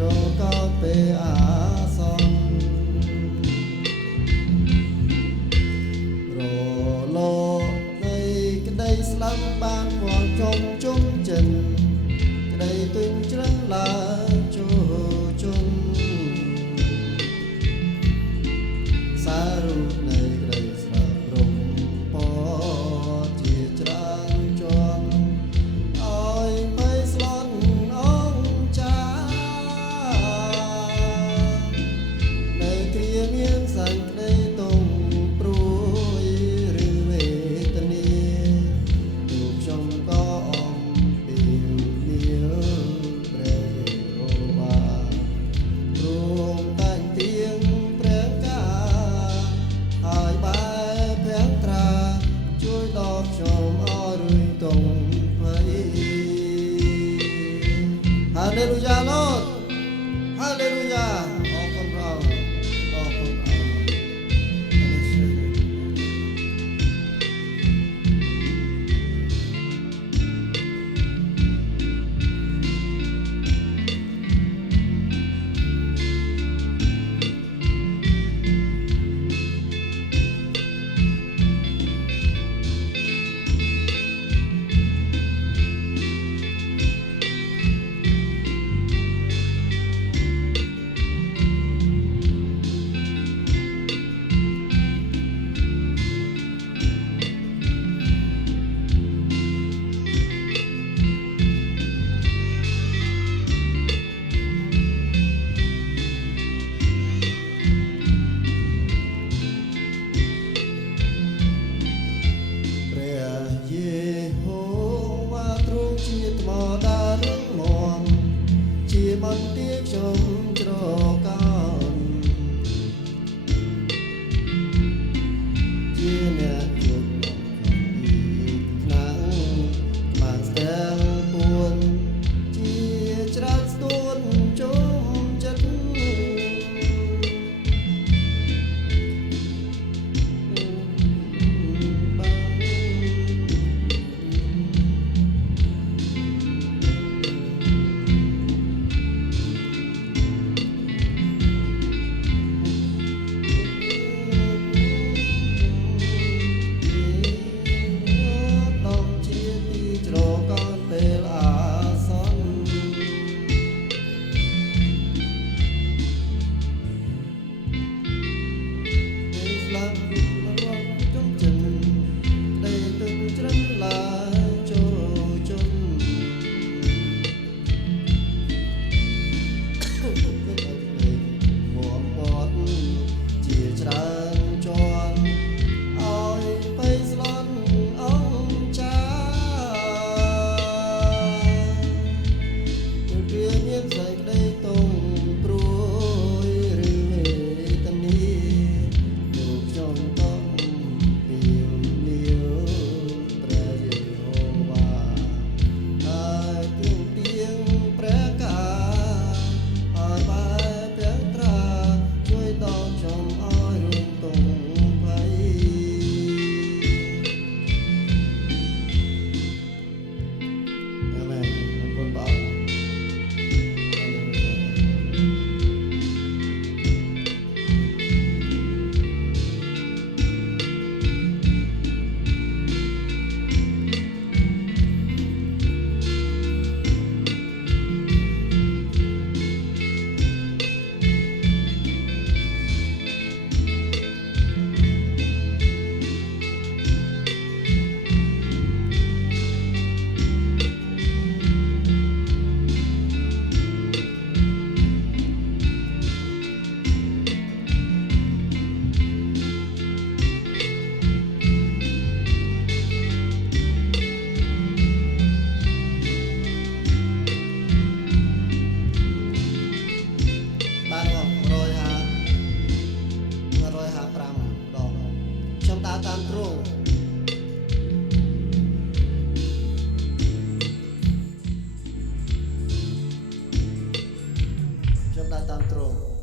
រកោតពេលអាសន្នរលោនៃក្តីស្លាប់បានមកជុំជុំចិនក្តីទុញច្រិនឡើងចូលជន់សាររូបនៃក្តីស្លាប់រំពជាច្រើនជាន់ឲ្យបីស្លន់អងចានៅគ្រាមានសាច់ក្តីទុំព្រួយឬវេទនាទូខ្ញុំក៏អំពីលាព្រះយេហូវ៉ាព្រមតែងទៀងព្រះកាហើយបែបព្រះត្រាជួយដល់ខ្ញុំឲ្យរួយទងភ័យហាឡេលូយ៉ាឡូតហាឡេលូយ៉ាអរគុណព្រះអង្គអរគុណព្រះអង្គជាបន្ទាខ្ញុំច្រកោនជាអ្នកជួបខ្ញុំពីខ្លាំងបានស្ទាំងពួនជាច្រាច់ស្ទួនជុំចិត្តតាមទ្រង់ខ្ញុំដើរតាមទ្រង់